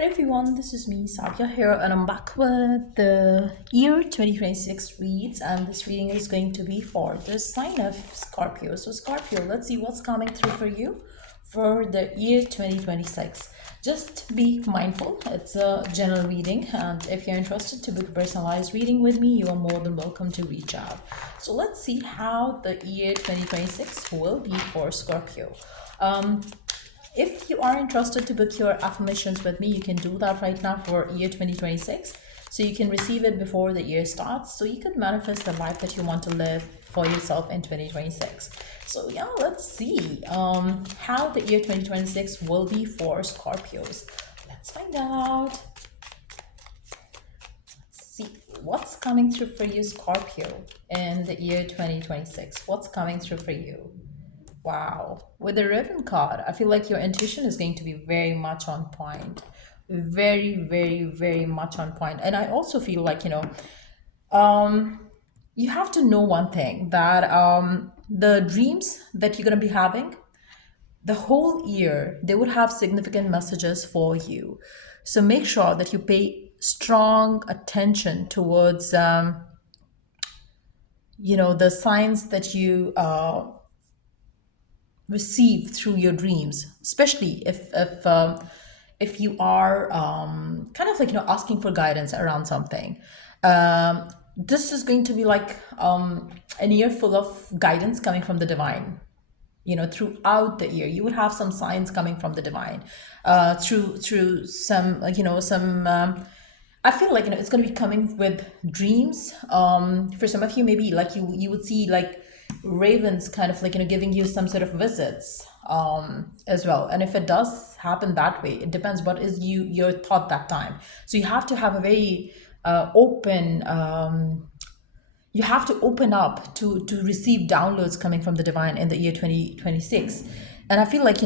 Hello everyone, this is me, Sadia here, and I'm back with the year 2026 reads, and this reading is going to be for the sign of Scorpio. So Scorpio, let's see what's coming through for you for the year 2026. Just be mindful, it's a general reading, and if you're interested to book a personalized reading with me, you are more than welcome to reach out. So let's see how the year 2026 will be for Scorpio. If you are interested to book your affirmations with me, you can do that right now for year 2026. So you can receive it before the year starts. So you can manifest the life that you want to live for yourself in 2026. So yeah, let's see how the year 2026 will be for Scorpios. Let's find out. Let's see what's coming through for you, Scorpio, in the year 2026. What's coming through for you? Wow. With the Ribbon card, I feel like your intuition is going to be very much on point. Very, very, very much on point. And I also feel like, you have to know one thing that the dreams that you're going to be having, the whole year, they would have significant messages for you. So make sure that you pay strong attention towards, the signs that you receive through your dreams, especially if you are kind of like asking for guidance around something. This is going to be like an year full of guidance coming from the divine. Throughout the year, you would have some signs coming from the divine, through some some. I feel like it's going to be coming with dreams. For some of you, maybe like you would see like ravens kind of like giving you some sort of visits as well. And if it does happen that way, it depends what is your thought that time. So you have to have a very open you have to open up to receive downloads coming from the divine in the year 2026. And I feel like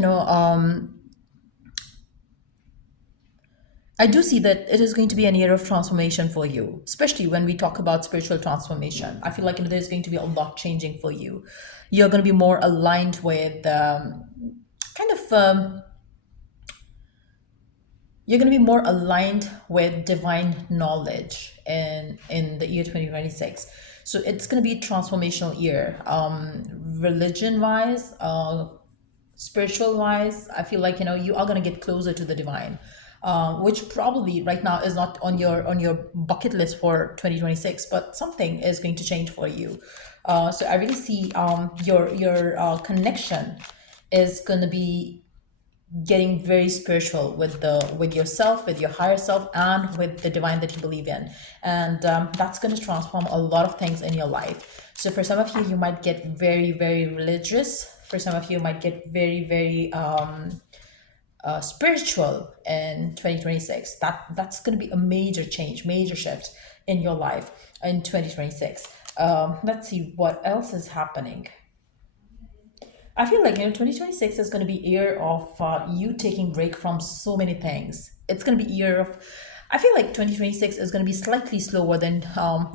I do see that it is going to be an year of transformation for you, especially when we talk about spiritual transformation. I feel like there's going to be a lot changing for you. You're going to be more aligned with kind of you're going to be more aligned with divine knowledge in the year 2026. So it's going to be a transformational year, religion wise, spiritual wise. I feel like you are going to get closer to the divine, which probably right now is not on your bucket list for 2026, but something is going to change for you. So I really see your connection is going to be getting very spiritual with yourself, with your higher self, and with the divine that you believe in. And that's going to transform a lot of things in your life. So for some of you, you might get very, very religious. For some of you, might get very, very spiritual in 2026. That's going to be a major change, major shift in your life in 2026. Let's see what else is happening. I feel like 2026 is going to be a year of you taking break from so many things. It's going to be a year of, I feel like 2026 is going to be slightly slower than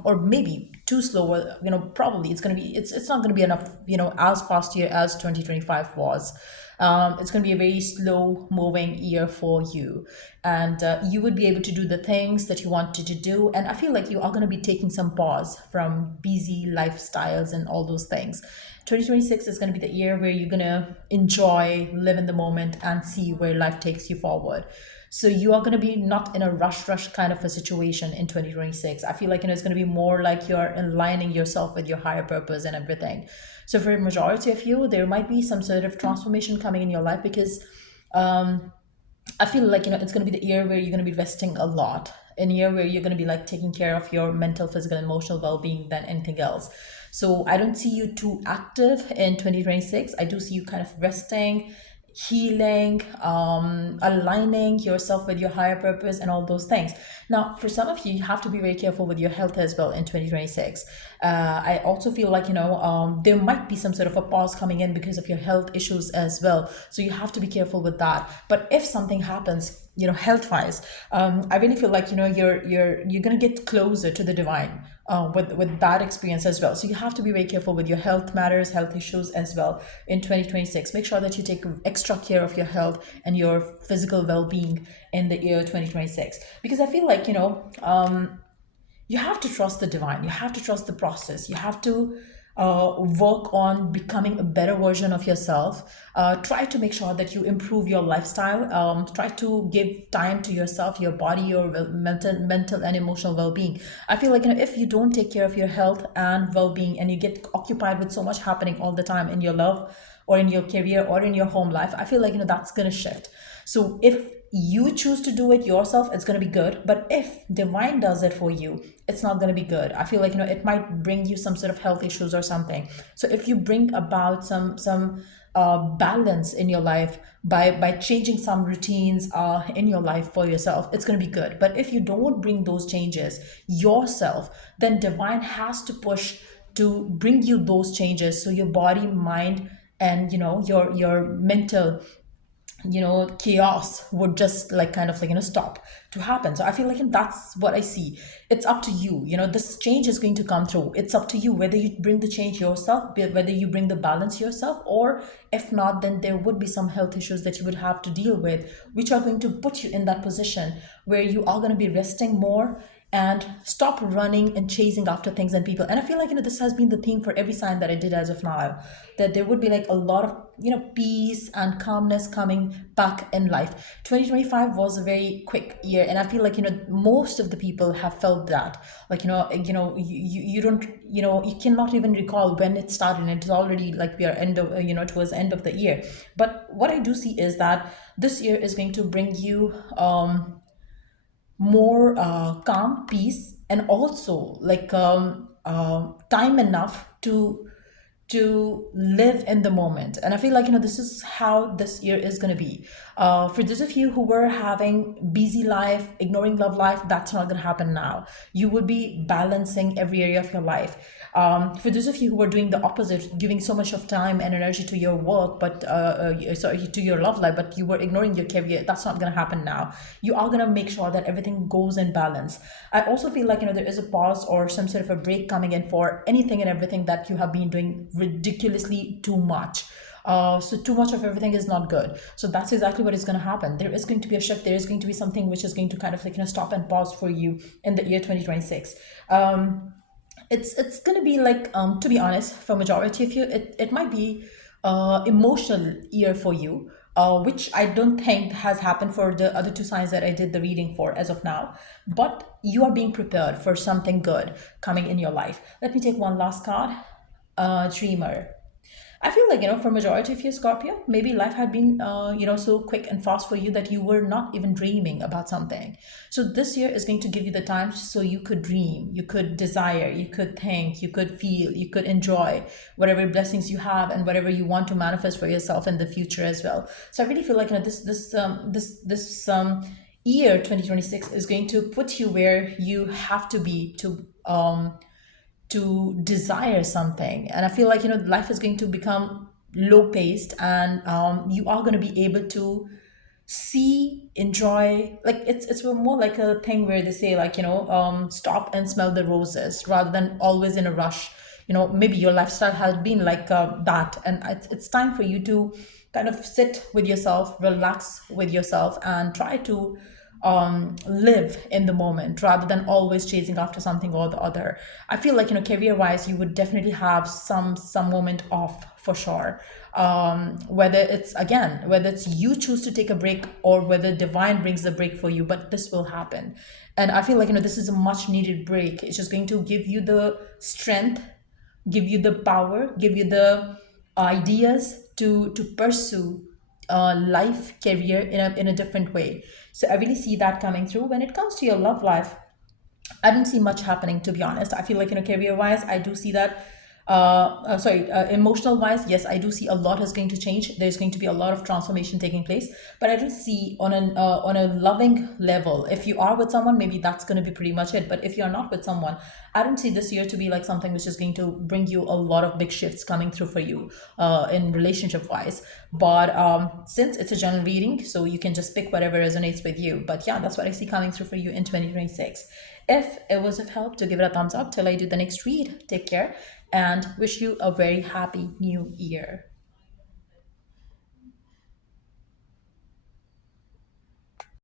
or maybe too slower. Probably it's going to be it's not going to be enough. As fast year as 2025 was. It's going to be a very slow moving year for you, and you would be able to do the things that you wanted to do. And I feel like you are going to be taking some pause from busy lifestyles and all those things. 2026 is going to be the year where you're going to enjoy, live in the moment, and see where life takes you forward. So you are going to be not in a rush kind of a situation in 2026. I feel like it's going to be more like you're aligning yourself with your higher purpose and everything. So for a majority of you, there might be some sort of transformation coming in your life, because I feel like it's going to be the year where you're going to be resting a lot, a year where you're going to be like taking care of your mental, physical, emotional well-being than anything else. So I don't see you too active in 2026. I do see you kind of resting, healing, aligning yourself with your higher purpose and all those things. Now, for some of you, you have to be very careful with your health as well in 2026. I also feel like, there might be some sort of a pause coming in because of your health issues as well. So you have to be careful with that. But if something happens, health wise, I really feel like, you're going to get closer to the divine. with bad experience as well. So you have to be very careful with your health matters, health issues as well in 2026. Make sure that you take extra care of your health and your physical well-being in the year 2026, because I feel like, you have to trust the divine. You have to trust the process. You have to work on becoming a better version of yourself. Try to make sure that you improve your lifestyle. Try to give time to yourself, your body, your mental and emotional well-being. I feel like, if you don't take care of your health and well-being, and you get occupied with so much happening all the time in your love or in your career or in your home life, I feel like, that's gonna shift. So if you choose to do it yourself, it's going to be good. But if divine does it for you, it's not going to be good. I feel like, it might bring you some sort of health issues or something. So if you bring about some balance in your life by changing some routines in your life for yourself, it's going to be good. But if you don't bring those changes yourself, then divine has to push to bring you those changes, so your body, mind, and your mental chaos would just like kind of like stop to happen. So I feel like, that's what I see. It's up to you. This change is going to come through. It's up to you whether you bring the change yourself, whether you bring the balance yourself, or if not, then there would be some health issues that you would have to deal with, which are going to put you in that position where you are going to be resting more and stop running and chasing after things and people. And I feel like, this has been the theme for every sign that I did as of now, that there would be like a lot of peace and calmness coming back in life. 2025 was a very quick year, and I feel like, most of the people have felt that, like, you don't, you cannot even recall when it started, and it's already like we are end of towards the end of the year. But what I do see is that this year is going to bring you more calm, peace, and also like time enough to live in the moment. And I feel like, this is how this year is going to be. For those of you who were having busy life, ignoring love life, that's not going to happen now. You will be balancing every area of your life. For those of you who are doing the opposite, giving so much of time and energy to your work, but sorry, to your love life, but you were ignoring your career, that's not going to happen now. You are going to make sure that everything goes in balance. I also feel like, there is a pause or some sort of a break coming in for anything and everything that you have been doing ridiculously too much. So too much of everything is not good. So that's exactly what is going to happen. There is going to be a shift. There is going to be something which is going to kind of like stop and pause for you in the year 2026. It's going to be like, to be honest, for majority of you, it might be emotional year for you, which I don't think has happened for the other two signs that I did the reading for as of now. But you are being prepared for something good coming in your life. Let me take one last card. Dreamer. I feel like, for majority of you, Scorpio, maybe life had been, so quick and fast for you that you were not even dreaming about something. So this year is going to give you the time so you could dream, you could desire, you could think, you could feel, you could enjoy whatever blessings you have and whatever you want to manifest for yourself in the future as well. So I really feel like, this year 2026 is going to put you where you have to be to desire something. And I feel like, life is going to become low paced, and you are going to be able to see, enjoy, like it's more like a thing where they say like, stop and smell the roses rather than always in a rush. Maybe your lifestyle has been like that, and it's time for you to kind of sit with yourself, relax with yourself, and try to live in the moment rather than always chasing after something or the other. I feel like, career wise, you would definitely have some moment off for sure. Whether it's you choose to take a break or whether divine brings the break for you, but this will happen. And I feel like, this is a much needed break. It's just going to give you the strength, give you the power, give you the ideas to pursue life, career in a different way. So I really see that coming through. When it comes to your love life, I don't see much happening, to be honest. I feel like, career wise, I do see that. Emotional wise, yes, I do see a lot is going to change. There's going to be a lot of transformation taking place, but I do see on a loving level. If you are with someone, maybe that's going to be pretty much it. But if you're not with someone, I don't see this year to be like something which is going to bring you a lot of big shifts coming through for you in relationship wise. But since it's a general reading, so you can just pick whatever resonates with you. But yeah, that's what I see coming through for you in 2026. If it was of help, to give it a thumbs up till I do the next read. Take care and wish you a very happy new year.